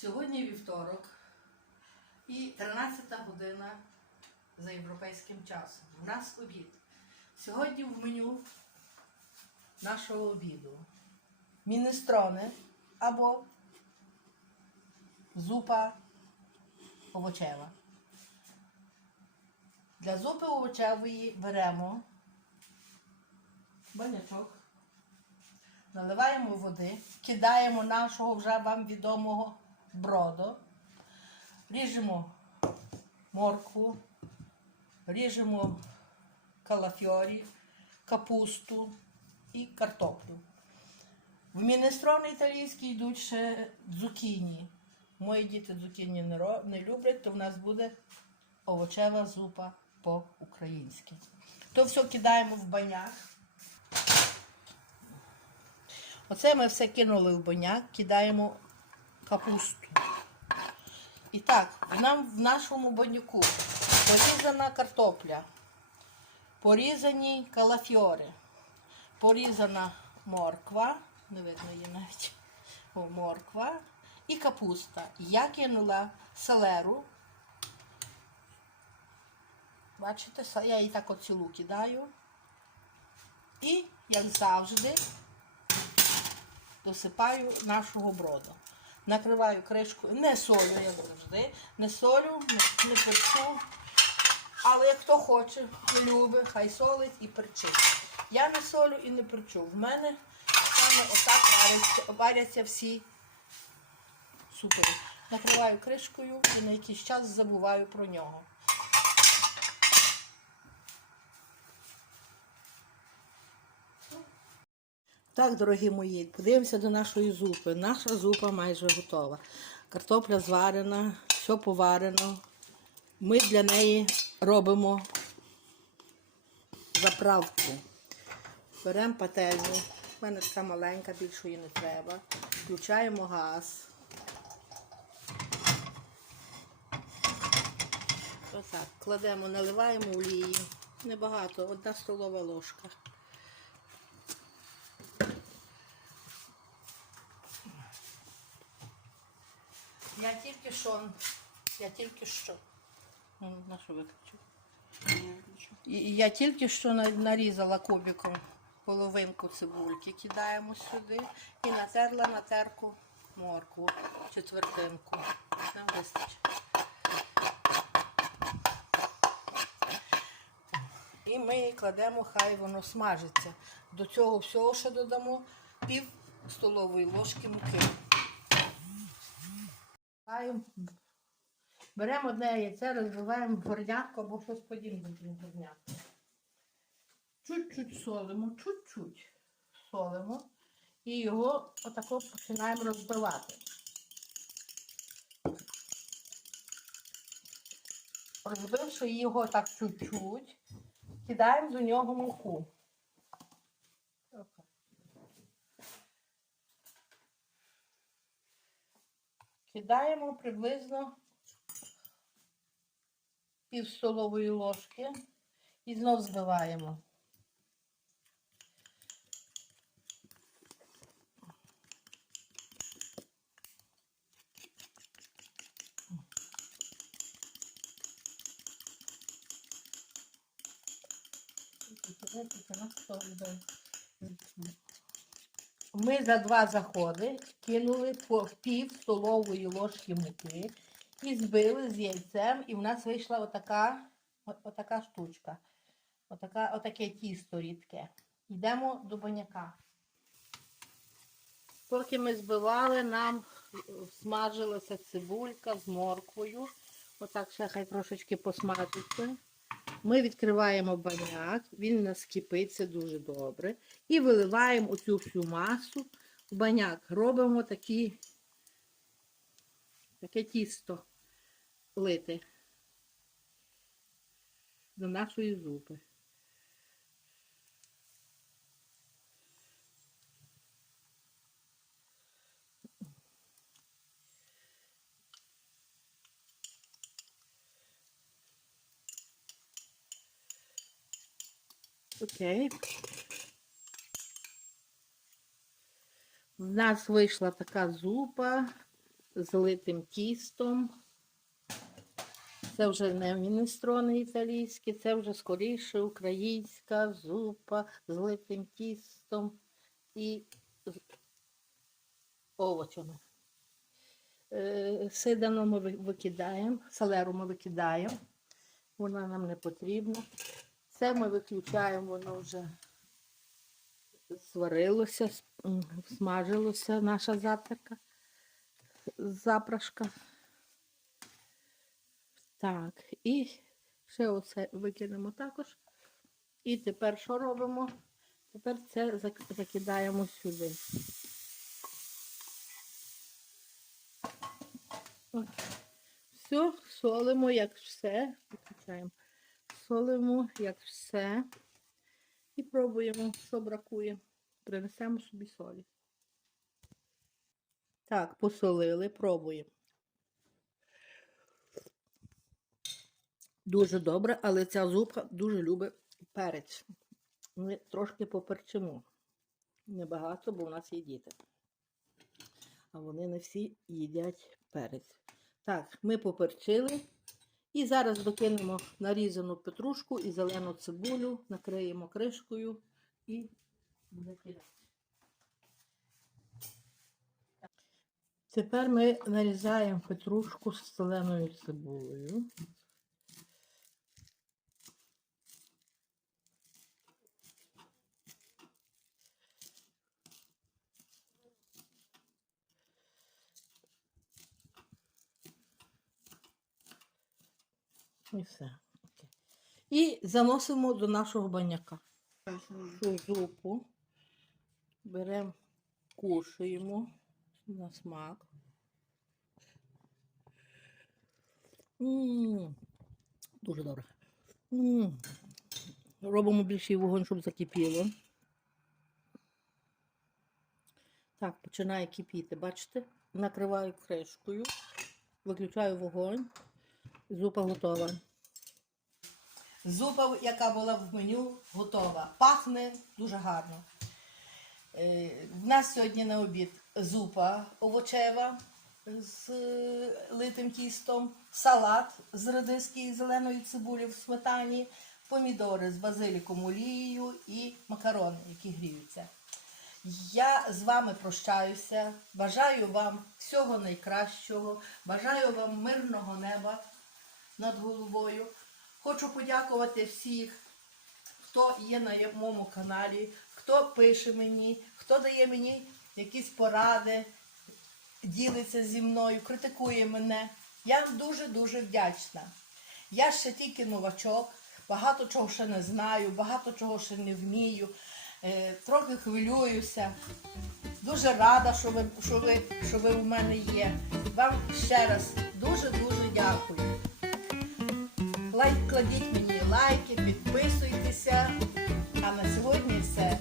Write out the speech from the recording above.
Сьогодні вівторок і 13 година за європейським часом. У нас обід. Сьогодні в меню нашого обіду мінестрони або зупа овочева. Для зупи овочевої беремо банячок, наливаємо води, кидаємо нашого вже вам відомого броду, ріжемо моркву, ріжемо калафьорі, капусту і картоплю. В мінестрони італійські йдуть ще дзукіні. Мої діти дзукіні не люблять, то в нас буде овочева зупа по-українськи. То все кидаємо в баняк. Оце ми все кинули в баняк, кидаємо капусту. І так, нам в нашому баняку порізана картопля, порізані калафьори, порізана морква, не видно її навіть, о, морква і капуста. Я кинула селеру. Бачите, я її так оцілу кидаю. І, як завжди, досипаю нашого броду. Накриваю кришкою, не солю, як завжди, не солю, не, перчу. Але як хто хоче, любить, хай солить і перчить. Я не солю і не перчу. В мене саме отак варяться, варяться всі супери. Накриваю кришкою і на якийсь час забуваю про нього. Так, дорогі мої, подивимося до нашої зупи. Наша зупа майже готова. Картопля зварена, все поварено. Ми для неї робимо заправку. Беремо пательню. У мене така маленька, більшої не треба. Включаємо газ. Отак, кладемо, наливаємо олії. Небагато, одна столова ложка. Я тільки що, я тільки що. Ну, На що і Я тільки що нарізала кубиком половинку цибульки, кидаємо сюди і натерла на терку моркву, четвертинку. Нам вистачить. І ми кладемо, хай воно смажиться. До цього всього ще додамо пів столової ложки муки. Беремо одне яйце, розбиваємо горнятку або щось подібне до горнятку. Чуть-чуть солимо, чуть-чуть солимо і його отако починаємо розбивати. Розбивши його так чуть-чуть, кидаємо до нього муку. Отак. Кидаємо приблизно пів столової ложки і знов збиваємо. Ми за два заходи кинули по пів столової ложки муки і збили з яйцем, і в нас вийшла отака, отака штучка. Отака, отаке тісто рідке. Йдемо до баняка. Поки ми збивали, нам смажилася цибулька з морквою. Отак ще хай трошечки посмажиться. Ми відкриваємо баняк, він у нас кипиться дуже добре. І виливаємо оцю всю масу в баняк. Робимо такі, таке тісто лите до нашої зупи. Окей. В нас вийшла така зупа з литим тістом. Це вже не мінестрони італійські, це вже скоріше українська зупа з литим тістом і з овочами. Е, Сидану ми викидаємо, салеру ми викидаємо, вона нам не потрібна. Це ми виключаємо, воно вже сварилося, смажилося наша заприка, запрашка. Так, і ще оце викинемо також. І тепер що робимо? Тепер це закидаємо сюди. Все, солимо, як все. Виключаємо. Солимо, як все. І пробуємо, що бракує. Принесемо собі солі. Так, посолили, пробуємо. Дуже добре, але ця зупа дуже любить перець. Ми трошки поперчимо. Небагато, бо у нас є діти. А вони не всі їдять перець. Так, ми поперчили. І зараз докинемо нарізану петрушку і зелену цибулю, накриємо кришкою і закидаємо. Тепер ми нарізаємо петрушку з зеленою цибулею. І все. І заносимо до нашого баняка. Цю зупу беремо, кушаємо на смак. м Дуже добре. м Робимо більший вогонь, щоб закипіло. Так, починає кипіти, бачите? Накриваю кришкою, виключаю вогонь. Зупа готова. Зупа, яка була в меню, готова. Пахне дуже гарно. Е, В нас сьогодні на обід зупа овочева з е, литим тістом, салат з редиски і зеленої цибулі в сметані, помідори з базиліком олією і макарони, які гріються. Я з вами прощаюся. Бажаю вам всього найкращого. Бажаю вам мирного неба над головою. Хочу подякувати всіх, хто є на моєму каналі, хто пише мені, хто дає мені якісь поради, ділиться зі мною, критикує мене. Я вам дуже-дуже вдячна. Я ще тільки новачок, багато чого ще не знаю, багато чого ще не вмію, е, трохи хвилююся. Дуже рада, що ви, що, ви, що ви у мене є. Вам ще раз дуже-дуже дякую. Лайк кладіть мені лайки, підписуйтеся. А на сьогодні все.